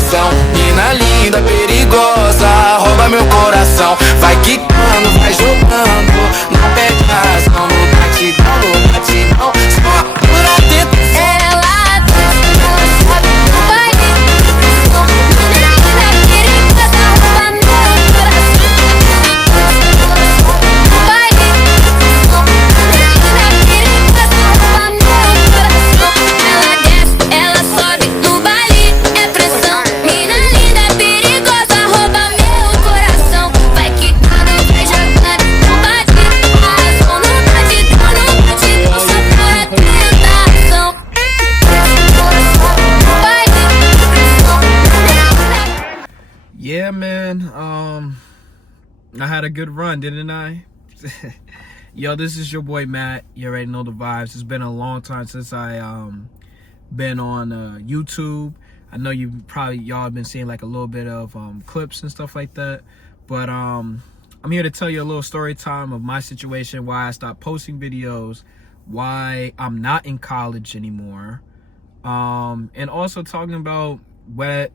pressão. Mina linda, perigosa, rouba meu coração. Vai quicando, vai jogando, não perde a razão. No batidão, no batidão, só pura tentação. Ela dança, ela sobe no baile. Mina linda, perigosa, rouba meu coração. Ela sobe no baile. Mina linda, perigosa, rouba meu coração. Ela desce, ela sobe no baile. É pressão. Mina linda, perigosa, rouba meu coração. Vai quicando, vai jogando, não bate razão. No batidão, só pura tentação. Yeah, man. I had a good run, didn't I? Yo, this is your boy Matt. You already know the vibes. It's been a long time since I been on YouTube. I know y'all have been seeing like a little bit of clips and stuff like that. But I'm here to tell you a little story time of my situation, why I stopped posting videos, why I'm not in college anymore, and also talking about what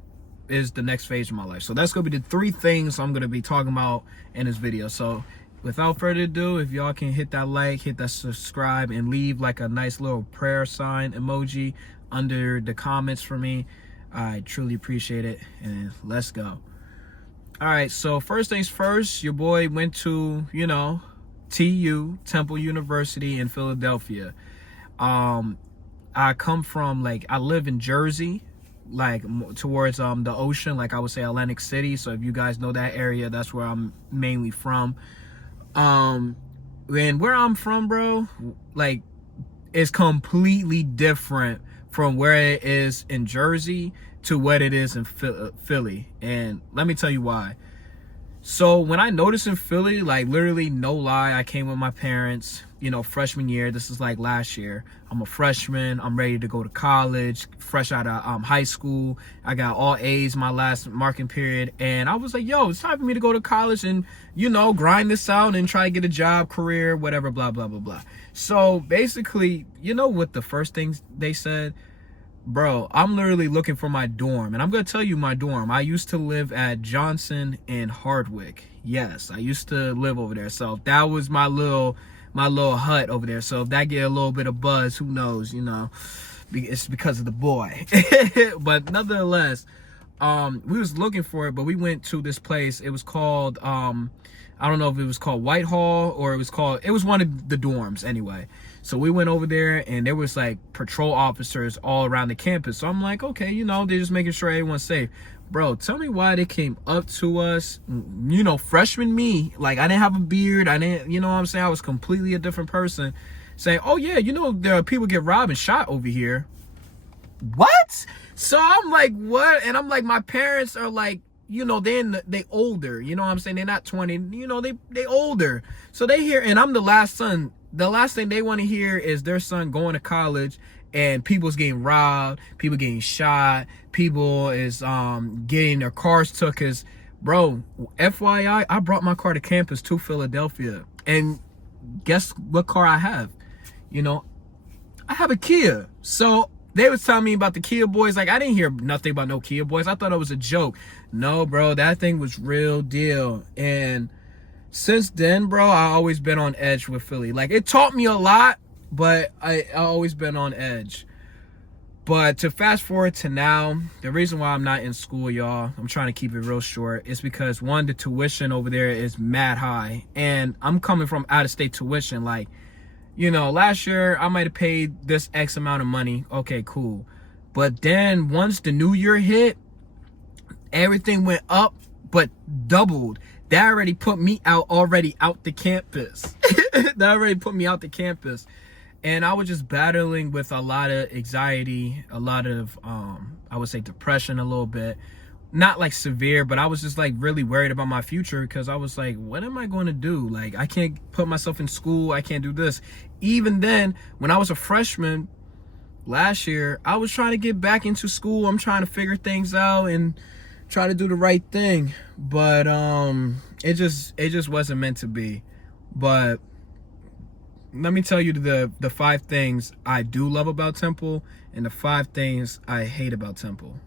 is the next phase of my life. So that's gonna be the 3 things I'm gonna be talking about in this video. So without further ado, if y'all can hit that like, hit that subscribe, and leave like a nice little prayer sign emoji under the comments for me, I truly appreciate it. And let's go. All right, so first things first, your boy went to, you know, TU, Temple University in Philadelphia. I come from, like, I live in Jersey, like towards the ocean, like I would say Atlantic City. So if you guys know that area, that's where I'm mainly from. And where I'm from, bro, like, it's completely different from where it is in Jersey to what it is in Philly. And let me tell you why. So when I noticed in Philly, like, literally no lie, I came with my parents, you know, freshman year. This is like last year. I'm a freshman. I'm ready to go to college, fresh out of high school. I got all A's my last marking period. And I was like, yo, it's time for me to go to college and, you know, grind this out and try to get a job, career, whatever, blah, blah, blah, blah. So basically, you know what the first things they said? Bro, I'm literally looking for my dorm, and I'm gonna tell you my dorm. I used to live at Johnson and Hardwick. Yes, I used to live over there. So that was my little hut over there. So if that get a little bit of buzz, who knows, you know, it's because of the boy. But nonetheless, we was looking for it, but we went to this place. It was called, I don't know if it was called Whitehall or it was one of the dorms anyway. So we went over there and there was like patrol officers all around the campus. So I'm like, okay, you know, they're just making sure everyone's safe. Bro, tell me why they came up to us, you know, freshman me, like I didn't have a beard. I didn't, you know what I'm saying? I was completely a different person, saying, oh yeah, you know, there are people get robbed and shot over here. What? So I'm like, what? And I'm like, my parents are like, you know, they older, you know what I'm saying? They're not 20, you know, they older. So they hear, and I'm the last son. The last thing they want to hear is their son going to college and people's getting robbed, people getting shot, people is getting their cars took. Cause bro, FYI, I brought my car to campus to Philadelphia, and guess what car I have? You know, I have a Kia. So they was telling me about the Kia boys. Like, I didn't hear nothing about no Kia boys. I thought it was a joke. No, bro, that thing was real deal. And since then, bro, I always been on edge with Philly. Like, it taught me a lot, but I always been on edge. But to fast forward to now, the reason why I'm not in school, y'all, I'm trying to keep it real short, is because, one, the tuition over there is mad high. And I'm coming from out-of-state tuition. Like, you know, last year, I might have paid this X amount of money. Okay, cool. But then once the new year hit, everything went up, but doubled. That already put me out the campus. That already put me out the campus. And I was just battling with a lot of anxiety, a lot of, I would say depression a little bit. Not like severe, but I was just like really worried about my future because I was like, what am I going to do? Like, I can't put myself in school. I can't do this. Even then, when I was a freshman last year, I was trying to get back into school. I'm trying to figure things out and try to do the right thing, but it just wasn't meant to be. But let me tell you the 5 things I do love about Temple and the 5 things I hate about Temple.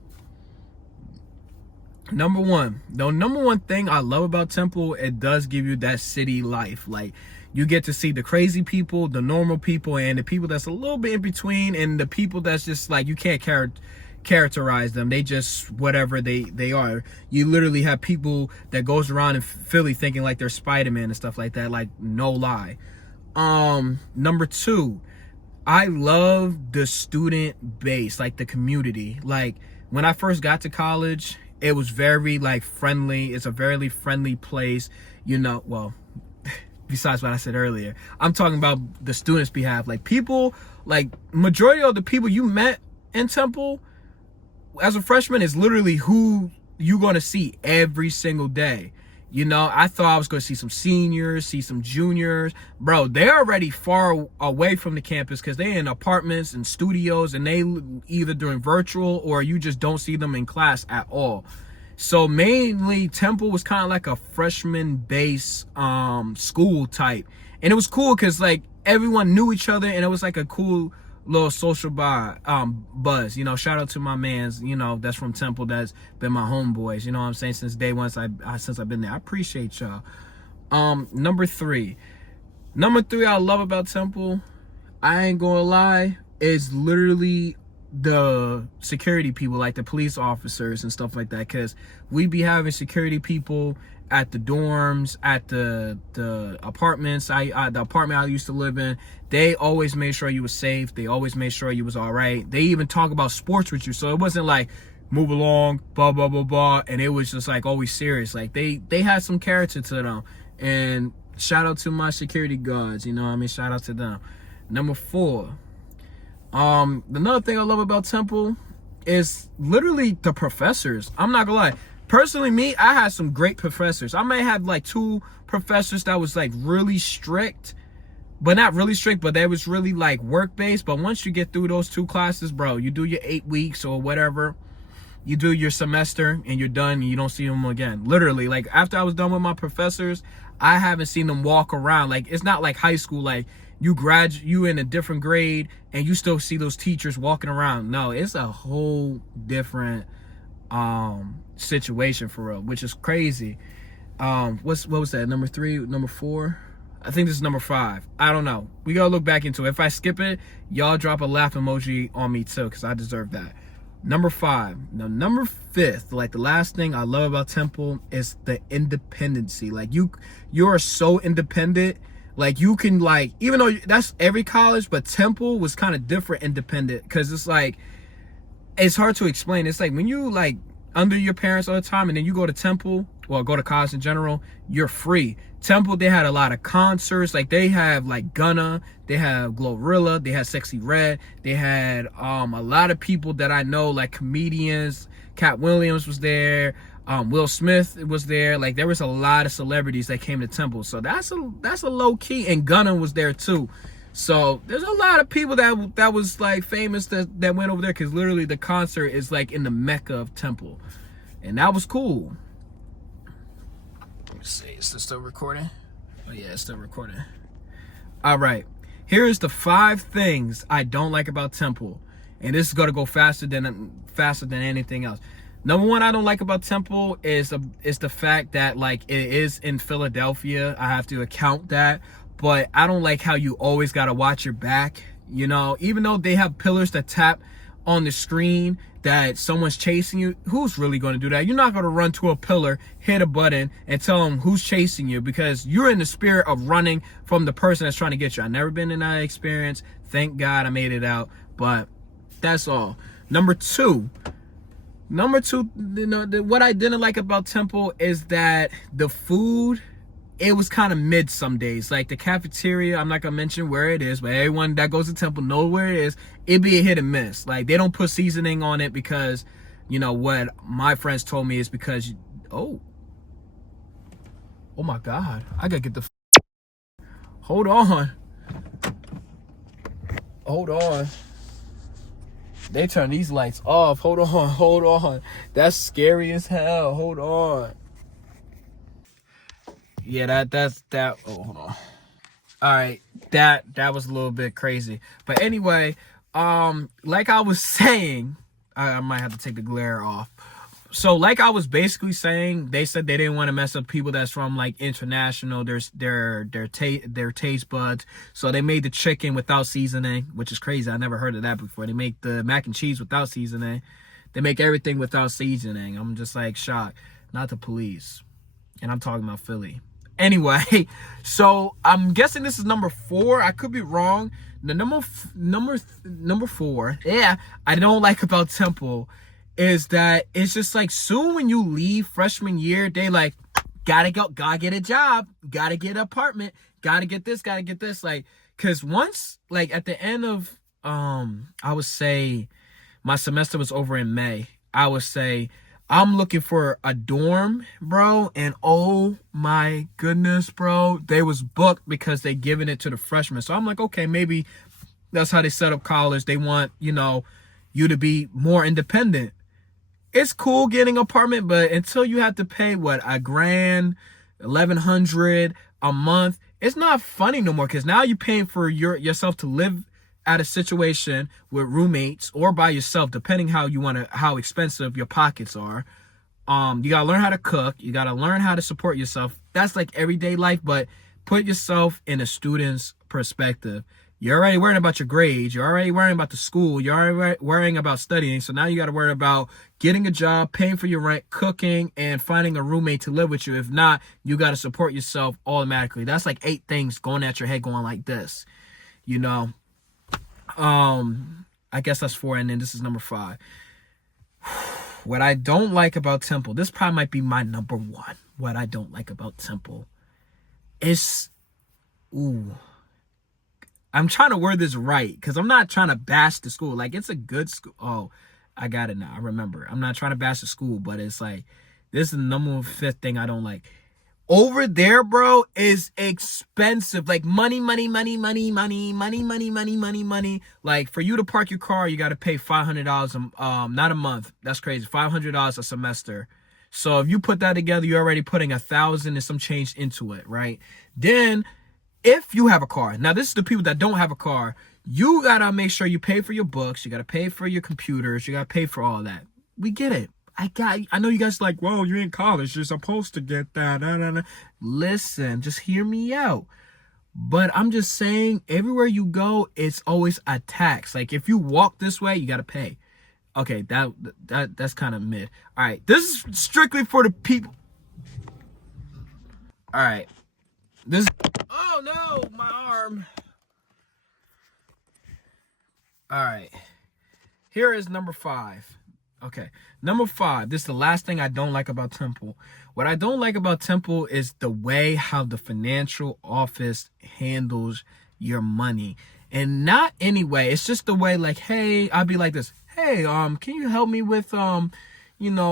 Number one, the number one thing I love about Temple, it does give you that city life. Like, you get to see the crazy people, the normal people, and the people that's a little bit in between, and the people that's just like, you can't characterize them. They just whatever they are. You literally have people that goes around in Philly thinking like they're Spider-Man and stuff like that. Like, no lie. Number two, I love the student base, like the community. Like, when I first got to college, it was very like friendly. It's a very friendly place, you know. Well, besides what I said earlier, I'm talking about the students' behalf. Like, people, like majority of the people you met in Temple as a freshman is literally who you're going to see every single day. You know, I thought I was going to see some seniors, see some juniors. Bro, they're already far away from the campus because they're in apartments and studios, and they either doing virtual or you just don't see them in class at all. So mainly Temple was kind of like a freshman base school type. And it was cool because like everyone knew each other, and it was like a cool little social buzz. You know, shout out to my mans, you know, that's from Temple, that's been my homeboys, you know what I'm saying, since day one. Since I've been there, I appreciate y'all. Number three I love about Temple, I ain't gonna lie, is literally the security people, like the police officers and stuff like that, because we be having security people at the dorms, at the apartments. The apartment I used to live in, they always made sure you was safe. They always made sure you was all right. They even talk about sports with you, so it wasn't like move along, blah blah blah blah, and it was just like always serious. Like, they had some character to them. And shout out to my security guards, you know what I mean, shout out to them. Number four, another thing I love about Temple is literally the professors. I'm not gonna lie. Personally, me, I had some great professors. I may have like 2 professors that was like really strict, but not really strict, but they was really like work-based. But once you get through those 2 classes, bro, you do your 8 weeks or whatever, you do your semester and you're done, and you don't see them again. Literally, like after I was done with my professors, I haven't seen them walk around. Like, it's not like high school, like you in a different grade and you still see those teachers walking around. No, it's a whole different situation for real, which is crazy. What was that, number 3, number 4? I think this is number 5. I don't know, we gotta look back into it. If I skip it, y'all drop a laugh emoji on me too, because I deserve that. Number 5. Now, number 5th, like the last thing I love about Temple, is the independency. Like, you're so independent. Like, you can, like, even though that's every college, but Temple was kind of different independent, because it's like, it's hard to explain. It's like when you like under your parents all the time, and then you go to Temple, well, go to college in general, you're free. Temple, they had a lot of concerts. Like, they have like Gunna, they have Glorilla, they had Sexy Red, they had a lot of people that I know, like comedians. Cat Williams was there, Will Smith was there. Like, there was a lot of celebrities that came to Temple, so that's a low key. And Gunna was there too. So there's a lot of people that was like famous that went over there, because literally the concert is like in the Mecca of Temple, and that was cool. Let me see, is this still recording? Oh yeah, it's still recording. All right, here's the 5 things I don't like about Temple, and this is gonna go faster than anything else. Number 1 I don't like about Temple is the fact that, like, it is in Philadelphia. I have to account that. But I don't like how you always got to watch your back, you know, even though they have pillars that tap on the screen that someone's chasing you. Who's really going to do that? You're not going to run to a pillar, hit a button, and tell them who's chasing you, because you're in the spirit of running from the person that's trying to get you. I've never been in that experience. Thank God I made it out. But that's all. Number two, you know, what I didn't like about Temple is that the food, it was kind of mid some days. Like the cafeteria, I'm not gonna mention where it is, but everyone that goes to Temple know where it is. It be a hit and miss. Like, they don't put seasoning on it because, you know, what my friends told me is because, oh my God, I gotta get the, hold on. They turn these lights off. Hold on. That's scary as hell. Hold on. Yeah, that's that. Oh, hold on. All right, that was a little bit crazy. But anyway, like I was saying, I might have to take the glare off. So like I was basically saying, they said they didn't want to mess up people that's from like international, their taste buds. So they made the chicken without seasoning, which is crazy. I never heard of that before. They make the mac and cheese without seasoning. They make everything without seasoning. I'm just like shocked. Not the police. And I'm talking about Philly. Anyway, so I'm guessing this is number 4. I could be wrong. The number 4, yeah, I don't like about Temple is that it's just like soon when you leave freshman year, they like gotta get a job, gotta get an apartment, gotta get this. Like, cause once like at the end of I would say my semester was over in May, I would say I'm looking for a dorm, bro, and oh my goodness, bro, they was booked because they giving it to the freshmen. So I'm like, okay, maybe that's how they set up college. They want, you to be more independent. It's cool getting an apartment, but until you have to pay what, $1,000, $1,100 a month, it's not funny no more. Because now you're paying for yourself to live at a situation with roommates or by yourself, depending how expensive your pockets are. You gotta learn how to cook. You gotta learn how to support yourself. That's like everyday life, but put yourself in a student's perspective. You're already worrying about your grades. You're already worrying about the school. You're already worrying about studying. So now you got to worry about getting a job, paying for your rent, cooking, and finding a roommate to live with you. If not, you got to support yourself automatically. That's like 8 things going at your head going like this, I guess that's 4, and then this is number 5. What I don't like about Temple, this probably might be my number 1. What I don't like about Temple is, I'm trying to word this right because I'm not trying to bash the school. Like, it's a good school. Oh, I got it now. I remember. I'm not trying to bash the school, but it's like, this is the number 5th thing I don't like. Over there, bro, is expensive. Like, money. Like, for you to park your car, you got to pay $500, not a month. That's crazy. $500 a semester. So if you put that together, you're already putting 1,000 and some change into it, right? Then, if you have a car, now this is the people that don't have a car, you gotta make sure you pay for your books, you gotta pay for your computers, you gotta pay for all that. We get it. I know you guys like, whoa, you're in college, you're supposed to get that. Nah. Listen, just hear me out. But I'm just saying, everywhere you go, it's always a tax. Like, if you walk this way, you gotta pay. Okay, that's kind of mid. All right, this is strictly for the people. All right, this. Oh no, my arm. All right, here is number 5. Okay, number 5. This is the last thing I don't like about Temple. What I don't like about Temple is the way how the financial office handles your money. And not anyway, it's just the way, like, hey, I'll be like this. Hey, can you help me with,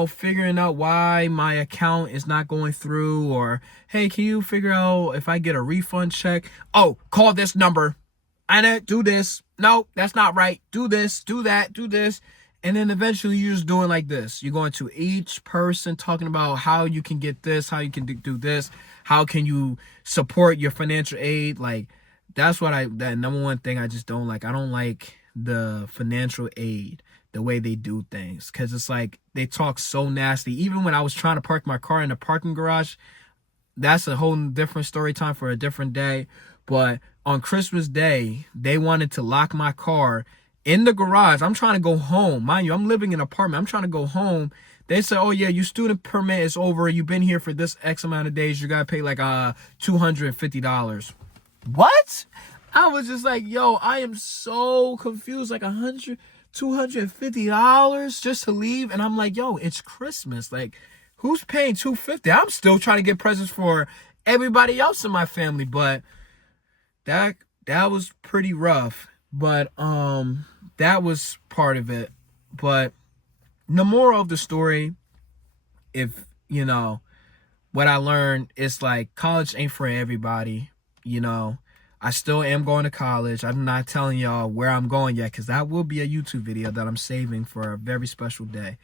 figuring out why my account is not going through? Or, hey, can you figure out if I get a refund check? Oh, call this number. I didn't do this. No, that's not right. Do this, do that, do this. And then eventually you're just doing like this. You're going to each person talking about how you can get this, how you can do this, how can you support your financial aid. Like, that's that number 1 thing I just don't like. I don't like the financial aid, the way they do things, because it's like they talk so nasty. Even when I was trying to park my car in the parking garage, that's a whole different story time for a different day. But on Christmas Day, they wanted to lock my car in the garage. I'm trying to go home. Mind you, I'm living in an apartment. I'm trying to go home. They said, oh yeah, your student permit is over. You've been here for this X amount of days. You got to pay like $250. What? I was just like, yo, I am so confused. Like $100, $250 just to leave. And I'm like, yo, it's Christmas. Like, who's paying $250? I'm still trying to get presents for everybody else in my family. But that was pretty rough. But that was part of it. But the moral of the story, what I learned is like college ain't for everybody. I still am going to college. I'm not telling y'all where I'm going yet, because that will be a YouTube video that I'm saving for a very special day.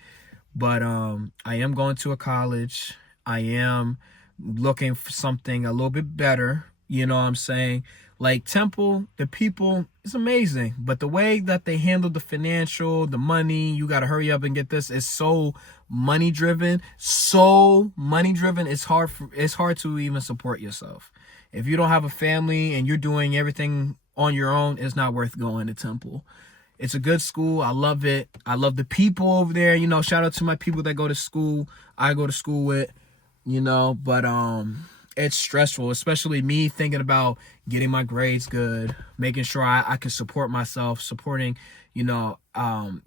But I am going to a college. I am looking for something a little bit better, You know what I'm saying? Like Temple, the people, it's amazing. But the way that they handle the financial, the money, you got to hurry up and get this, is so money driven. So money driven. It's hard to even support yourself. If you don't have a family and you're doing everything on your own, it's not worth going to Temple. It's a good school. I love it. I love the people over there. You know, shout out to my people that go to school. I go to school with, you know, but it's stressful, especially me thinking about getting my grades good, making sure I can support myself, supporting, you know,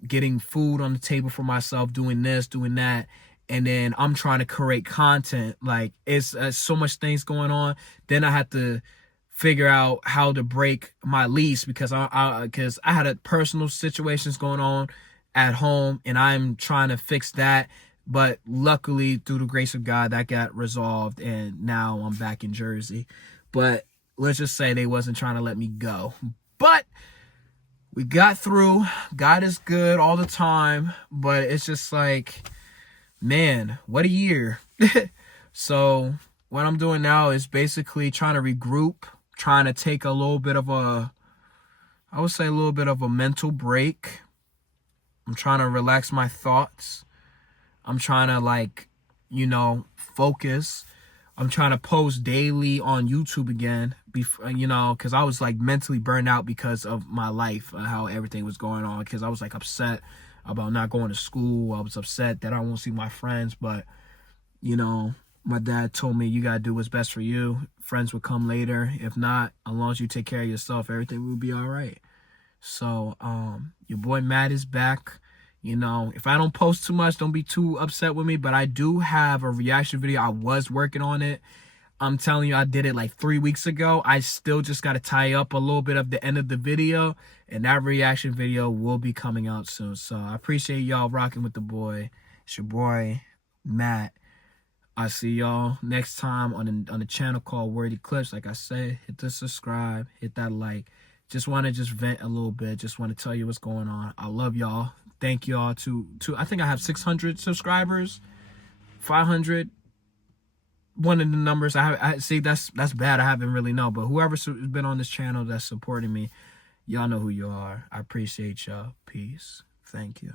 getting food on the table for myself, doing this, doing that. And then I'm trying to create content. Like it's so much things going on. Then I had to figure out how to break my lease because I had a personal situations going on at home and I'm trying to fix that. But luckily, through the grace of God, that got resolved and now I'm back in Jersey. But let's just say they wasn't trying to let me go. But we got through. God is good all the time. But it's just like, man, what a year. So what I'm doing now is basically trying to regroup, trying to take a little bit of a mental break. I'm trying to relax my thoughts. I'm trying to, like, you know, focus. I'm trying to post daily on YouTube again, you know, because I was, like, mentally burned out because of my life, how everything was going on, because I was, like, upset about not going to school. I was upset that I won't see my friends, but, you know, my dad told me you got to do what's best for you. Friends will come later. If not, as long as you take care of yourself, everything will be all right. So, your boy Matt is back. You know, if I don't post too much, don't be too upset with me. But I do have a reaction video. I was working on it. I'm telling you, I did it like 3 weeks ago. I still just got to tie up a little bit of the end of the video. And that reaction video will be coming out soon. So I appreciate y'all rocking with the boy. It's your boy, Matt. I'll see y'all next time on the channel called Wordy Clips. Like I said, hit the subscribe, hit that like. Just want to vent a little bit. Just want to tell you what's going on. I love y'all. Thank y'all to I think I have 600 subscribers, 500. One of the numbers I see that's bad. I haven't really know, but whoever's been on this channel that's supporting me, y'all know who you are. I appreciate y'all. Peace. Thank you.